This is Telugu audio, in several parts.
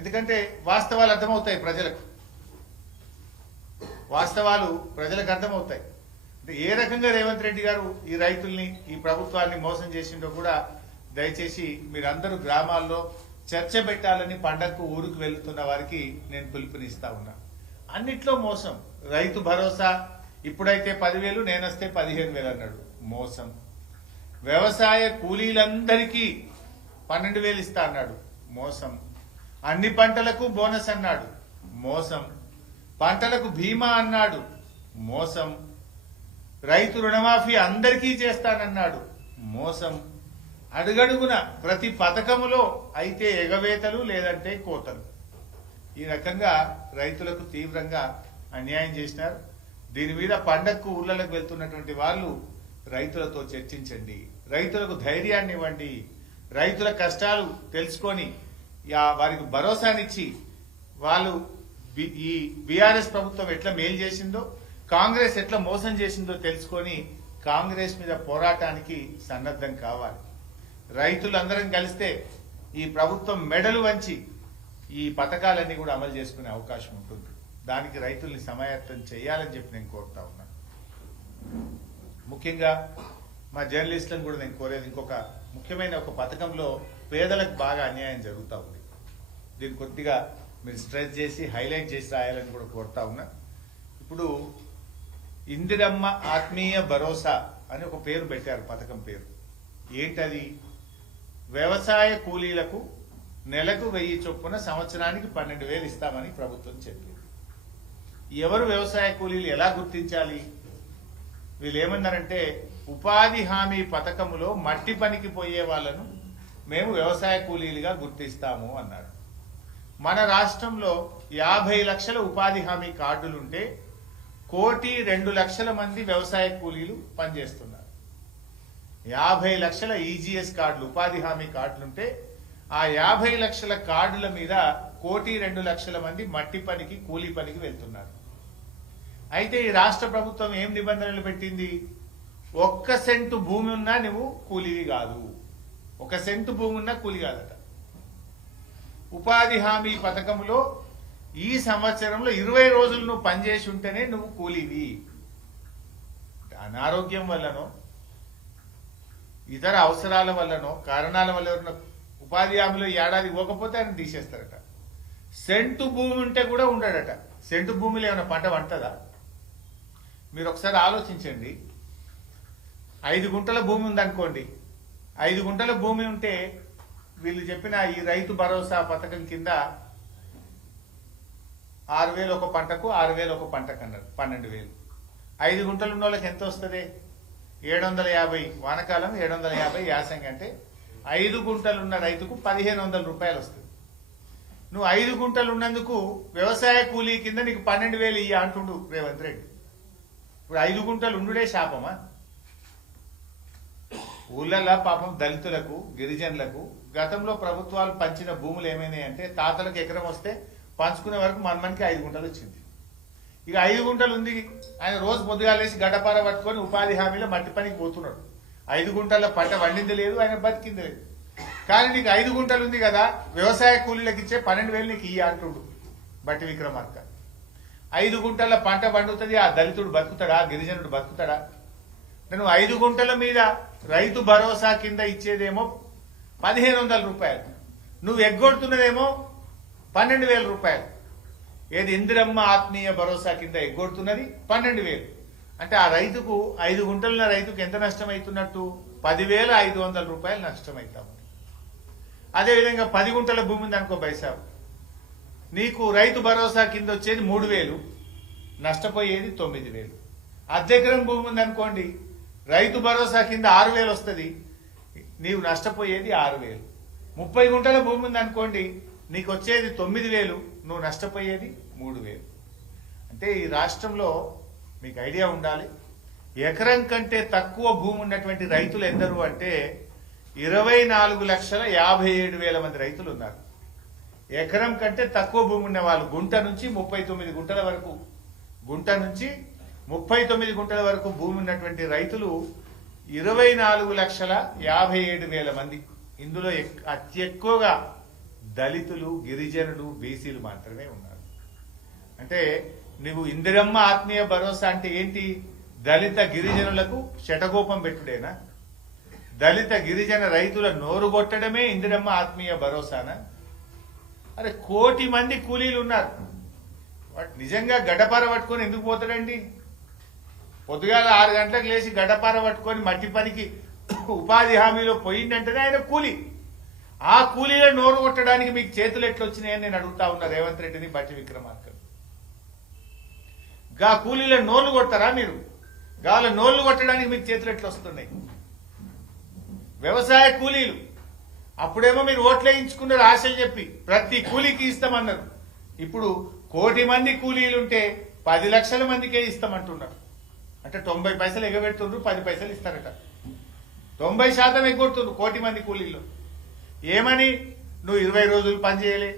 ఎందుకంటే వాస్తవాలు అర్థమవుతాయి ప్రజలకు, వాస్తవాలు ప్రజలకు అర్థమవుతాయి. అంటే ఏ రకంగా రేవంత్ రెడ్డి గారు ఈ రైతుల్ని, ఈ ప్రభుత్వాన్ని మోసం చేసిండో కూడా దయచేసి మీరందరూ గ్రామాల్లో చర్చ పెట్టాలని పండగకు ఊరికి వెళ్తున్న వారికి నేను పిలుపునిస్తా ఉన్నా. అన్నిట్లో మోసం. రైతు భరోసా ఇప్పుడైతే 10,000, నేనొస్తే 15,000 అన్నాడు, మోసం. వ్యవసాయ కూలీలందరికీ 12,000 ఇస్తా అన్నాడు, మోసం. అన్ని పంటలకు బోనస్ అన్నాడు, మోసం. పంటలకు బీమా అన్నాడు, మోసం. రైతు రుణమాఫీ అందరికీ చేస్తానన్నాడు, మోసం. అడుగడుగున ప్రతి పథకములో అయితే ఎగవేతలు, లేదంటే కోతలు. ఈ రకంగా రైతులకు తీవ్రంగా అన్యాయం చేసినారు. దీని మీద పండగకు ఊళ్ళకు వెళ్తున్నటువంటి వాళ్ళు రైతులతో చర్చించండి, రైతులకు ధైర్యాన్ని ఇవ్వండి, రైతుల కష్టాలు తెలుసుకొని వారికి భరోసానిచ్చి వాళ్ళు ఈ బీఆర్ఎస్ ప్రభుత్వం ఎట్లా మేలు చేసిందో, కాంగ్రెస్ ఎట్లా మోసం చేసిందో తెలుసుకొని కాంగ్రెస్ మీద పోరాటానికి సన్నద్ధం కావాలి. రైతులందరం కలిస్తే ఈ ప్రభుత్వం మెడలు వంచి ఈ పథకాలన్నీ కూడా అమలు చేసుకునే అవకాశం ఉంటుంది. దానికి రైతుల్ని సమాయత్తం చేయాలని చెప్పి నేను కోరుతా ఉన్నాను. ముఖ్యంగా మా జర్నలిస్టులను కూడా నేను కోరేది, ఇంకొక ముఖ్యమైన ఒక పథకంలో పేదలకు బాగా అన్యాయం జరుగుతూ ఉంది. దీన్ని కొద్దిగా మీరు స్ట్రెస్ చేసి హైలైట్ చేసి రాయాలని కూడా కోరుతా ఉన్నా. ఇప్పుడు ఇందిరమ్మ ఆత్మీయ భరోసా అని ఒక పేరు పెట్టారు, పథకం పేరు. ఏంటది? వ్యవసాయ కూలీలకు నెలకు 1000 చొప్పున సంవత్సరానికి 12,000 ఇస్తామని ప్రభుత్వం చెప్పింది. ఎవరు వ్యవసాయ కూలీలు ఎలా గుర్తించాలి? వీళ్ళు ఏమన్నారంటే, ఉపాధి హామీ పథకములో మట్టి పనికి పోయే వాళ్ళను మేము వ్యవసాయ కూలీలుగా గుర్తిస్తాము అన్నారు. మన రాష్ట్రంలో 50 లక్షల ఉపాధి హామీ కార్డులుంటే 1,02,00,000 మంది వ్యవసాయ కూలీలు పనిచేస్తున్నారు. 50 లక్షల ఈజీఎస్ కార్డులు, ఉపాధి హామీ కార్డులుంటే ఆ 50 లక్షల కార్డుల మీద 1,02,00,000 మంది మట్టి పనికి, కూలీ పనికి వెళ్తున్నారు. అయితే ఈ రాష్ట్ర ప్రభుత్వం ఏం నిబంధనలు పెట్టింది? 1 సెంటు భూమి ఉన్నా నువ్వు కూలీవి కాదు, 1 సెంటు భూమి ఉన్నా కూలీ కాదట. ఉపాధి హామీ పథకంలో ఈ సంవత్సరంలో 20 రోజులు నువ్వు పనిచేసి ఉంటేనే నువ్వు కూలీవి. అనారోగ్యం వల్లనో, ఇతర అవసరాల వల్లనో, కారణాల వల్ల ఎవరిన ఉపాధి హామీలో ఏడాది ఇవ్వకపోతే ఆయన తీసేస్తారట. సెంటు భూమి ఉంటే కూడా ఉండడట. సెంటు భూమిలో ఏమైనా పంట పంటదా? మీరు ఒకసారి ఆలోచించండి. 5 గుంటల భూమి ఉందనుకోండి, 5 గుంటల భూమి ఉంటే వీళ్ళు చెప్పిన ఈ రైతు భరోసా పథకం కింద 6,000 ఒక పంటకు, 6,000 ఒక పంటకు అన్నారు, 12,000. 5 గుంటలు ఉన్న వాళ్ళకి ఎంత వస్తుంది? 750 వానకాలం, 750 యాసంగి. అంటే 5 గుంటలు ఉన్న రైతుకు 1,500 రూపాయలు వస్తుంది. నువ్వు 5 గుంటలు ఉన్నందుకు వ్యవసాయ కూలీ కింద నీకు 12,000 ఇయ్య అంటుండు రేవంత్ రెడ్డి. ఇప్పుడు 5 గుంటలు ఉండుడే శాపమా? ఊళ్ళల్లో పాపం దళితులకు, గిరిజనులకు గతంలో ప్రభుత్వాలు పంచిన భూములు ఏమైనాయంటే, తాతలకు ఎకరం వస్తే పంచుకునే వరకు మనకి 5 గుంటలు వచ్చింది. ఇక 5 గుంటలు ఉంది, ఆయన రోజు పొద్దుగాలేసి గడ్డపార పట్టుకొని ఉపాధి హామీలో మట్టి పనికి పోతున్నాడు. 5 గుంటల పంట వండింది లేదు, ఆయన బతికింది లేదు. కానీ నీకు 5 గుంటలు ఉంది కదా, వ్యవసాయ కూలీలకు ఇచ్చే 12,000 నీకు ఇయ్య అంటుడు బట్టి విక్రమార్క. 5 గుంటల పంట పండుతుంది, ఆ దళితుడు బతుకుతాడా, గిరిజనుడు బతుకుతాడా? నేను 5 గుంటల మీద రైతు భరోసా కింద ఇచ్చేదేమో 1,500 రూపాయలు, నువ్వు ఎగ్గొడుతున్నదేమో 12,000 రూపాయలు. ఏది? ఇందిరమ్మ ఆత్మీయ భరోసా కింద ఎగ్గొడుతున్నది 12,000. అంటే ఆ రైతుకు 5 గుంటలున్న రైతుకు ఎంత నష్టం అవుతున్నట్టు? 10,500 రూపాయలు నష్టం అవుతాము. అదేవిధంగా 10 గుంటల భూమి ఉంది అనుకో బైసాబు, నీకు రైతు భరోసా కింద వచ్చేది 3,000, నష్టపోయేది 9,000. అద్దెకరం భూమి ఉంది అనుకోండి, రైతు భరోసా కింద 6,000 వస్తుంది, నీవు నష్టపోయేది 6,000. 30 గుంటల భూమి ఉంది అనుకోండి, నీకు వచ్చేది 9,000, నువ్వు నష్టపోయేది 3,000. అంటే ఈ రాష్ట్రంలో మీకు ఐడియా ఉండాలి, ఎకరం కంటే తక్కువ భూమి ఉన్నటువంటి రైతులు ఎందరు అంటే 24,57,000 మంది రైతులు ఉన్నారు. ఎకరం కంటే తక్కువ భూమి ఉన్న వాళ్ళు గుంట నుంచి 39 గుంటల వరకు, గుంట నుంచి 39 గుంటల వరకు భూమి ఉన్నటువంటి రైతులు 24,57,000 మంది. ఇందులో అతి ఎక్కువగా దళితులు, గిరిజనులు, బీసీలు మాత్రమే ఉన్నారు. అంటే నువ్వు ఇందిరమ్మ ఆత్మీయ భరోసా అంటే ఏంటి? దళిత గిరిజనులకు శటగోపం పెట్టుడేనా? దళిత గిరిజన రైతుల నోరు కొట్టడమే ఇందిరమ్మ ఆత్మీయ భరోసానా? అరే 1 కోటి మంది కూలీలు ఉన్నారు. వాడు నిజంగా గడ్డపార పట్టుకొని ఎందుకు పోతాడండి? పొద్దుగాల 6 గంటలకు లేచి గడ్డపార పట్టుకొని మట్టి పనికి ఉపాధి హామీలో పోయిందంటేనే ఆయన కూలీ. ఆ కూలీల నోరు కొట్టడానికి మీకు చేతులు ఎట్లొచ్చినాయని నేను అడుగుతా ఉన్నా రేవంత్ రెడ్డిని, బట్టి విక్రమార్క. గా కూలీల నోళ్లు కొడతారా మీరు? గాల నోళ్లు కొట్టడానికి మీకు చేతులు ఎట్లా వస్తున్నాయి? వ్యవసాయ కూలీలు అప్పుడేమో మీరు ఓట్లేయించుకున్నారు ఆశలు చెప్పి, ప్రతి కూలీకి ఇస్తామన్నారు. ఇప్పుడు 1 కోటి మంది కూలీలుంటే 10 లక్షల మందికే ఇస్తామంటున్నారు. అంటే 90 పైసలు ఎగబెడుతుండ్రు, 10 పైసలు ఇస్తారట. 90% ఎగ్గొడుతుండ్రు 1 కోటి మంది కూలీల్లో. ఏమని? నువ్వు 20 రోజులు పని చేయలే,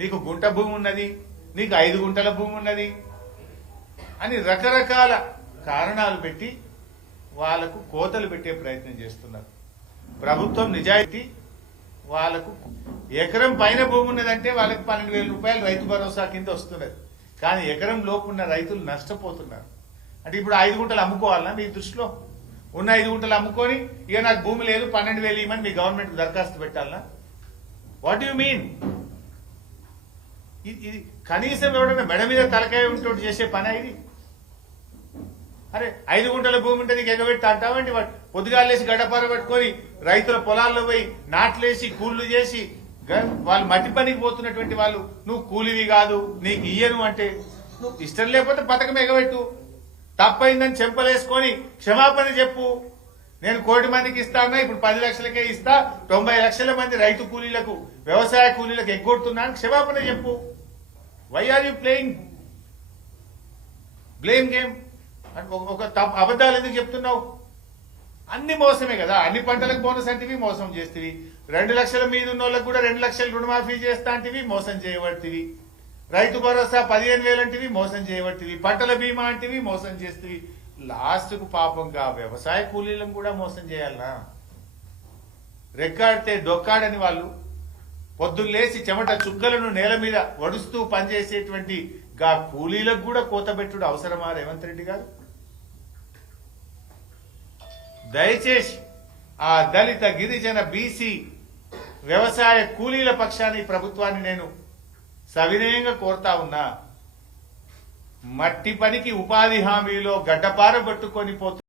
నీకు గుంట భూమి ఉన్నది, నీకు 5 గుంటల భూమి ఉన్నది అని రకరకాల కారణాలు పెట్టి వాళ్లకు కోతలు పెట్టే ప్రయత్నం చేస్తున్నారు. ప్రభుత్వం నిజాయితీ వాళ్లకు ఎకరం పైన భూమి ఉన్నదంటే వాళ్ళకి 12,000 రూపాయలు రైతు భరోసా కింద వస్తున్నది. కానీ ఎకరం లోపు ఉన్న రైతులు నష్టపోతున్నారు. అంటే ఇప్పుడు 5 గుంటలు అమ్ముకోవాలన్నా మీ దృష్టిలో? ఉన్న 5 గుంటలు అమ్ముకొని ఇక నాకు భూమి లేదు 12,000 ఇవ్వమని మీ గవర్నమెంట్ దరఖాస్తు పెట్టాలనా? What you mean? ఇది కనీసం ఎవడన్నా మెడ మీద తలకాయ ఉంటోటి చేసే పని ఇది? అరే 5 గుంటల భూమి ఉంటే నీకు ఎగబెట్టి అంటావండి. వాడు పొద్దుగాలేసి గడ్డపార పట్టుకొని రైతుల పొలాల్లో పోయి నాట్లేసి కూళ్లు చేసి వాళ్ళు మట్టి పనికి పోతున్నటువంటి వాళ్ళు నువ్వు కూలివి కాదు నీకు ఇయ్యను అంటే నువ్వు ఇష్టం లేకపోతే పథకం ఎగబెట్టు. తప్పైందని చెంపలేసుకొని క్షమాపణ చెప్పు. నేను 1 కోటి మందికి ఇస్తాను, ఇప్పుడు 10 లక్షలకే ఇస్తా, 90 లక్షల మంది రైతు కూలీలకు, వ్యవసాయ కూలీలకు ఎగ్గొడుతున్నాను, క్షమాపణ చెప్పు. Why are you playing blame game? ఒక అబద్ధాలు ఎందుకు చెప్తున్నావు? అన్ని మోసమే కదా. అన్ని పంటలకు బోనస్ అంటివి, మోసం చేస్తేవి. 2 లక్షల మీద ఉన్న వాళ్ళకు కూడా 2 లక్షలు రుణమాఫీ చేస్తా అంటివి, మోసం చేయబడితివి. రైతు భరోసా 15,000 అంటివి, మోసం చేయబడితివి. పంటల బీమా అంటివి, మోసం చేస్తేవి. లాస్ట్ కు పాపంగా వ్యవసాయ కూలీలను కూడా మోసం చేయాలనా? రెక్కాడితే డొక్కాడని వాళ్ళు పొద్దున్నేసి చెమట చుక్కలను నేల మీద వడుస్తూ పనిచేసేటువంటి గా కూలీలకు కూడా కోతబెట్టుడు అవసరమా రేవంత్ రెడ్డి గారు? దయచేసి ఆ దళిత, గిరిజన, బీసీ వ్యవసాయ కూలీల పక్షాన్ని ప్రభుత్వాన్ని నేను సవినయంగా కోరుతా ఉన్నా. మట్టి పనికి ఉపాధి హామీలో గడ్డపార పట్టుకొని పోతు